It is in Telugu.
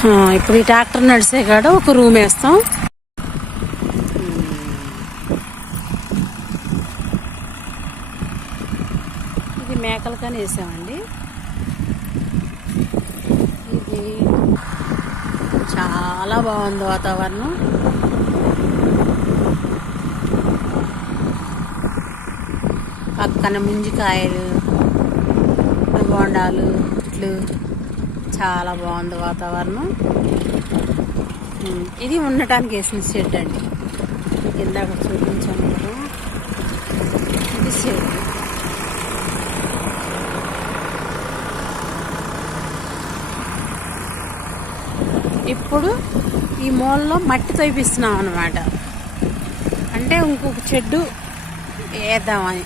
ఇప్పుడు ఈ ట్రాక్టర్ నడిసే కాడ ఒక రూమ్ వేస్తాం. ఇది మేకలకని వేసామండి. ఇది చాలా బాగుంది వాతావరణం. పక్కన ముంజికాయలు, బోండాలు, ఇట్లు చాలా బాగుంది వాతావరణం. ఇది ఉండటానికి వేసిన షెడ్ అండి. ఇందాక చూపించాను కదా, ఇది షెడ్. ఇప్పుడు ఈ మూలలో మట్టి తవ్విస్తున్నాం అన్నమాట. అంటే ఇంకొక షెడ్డు వేద్దామని.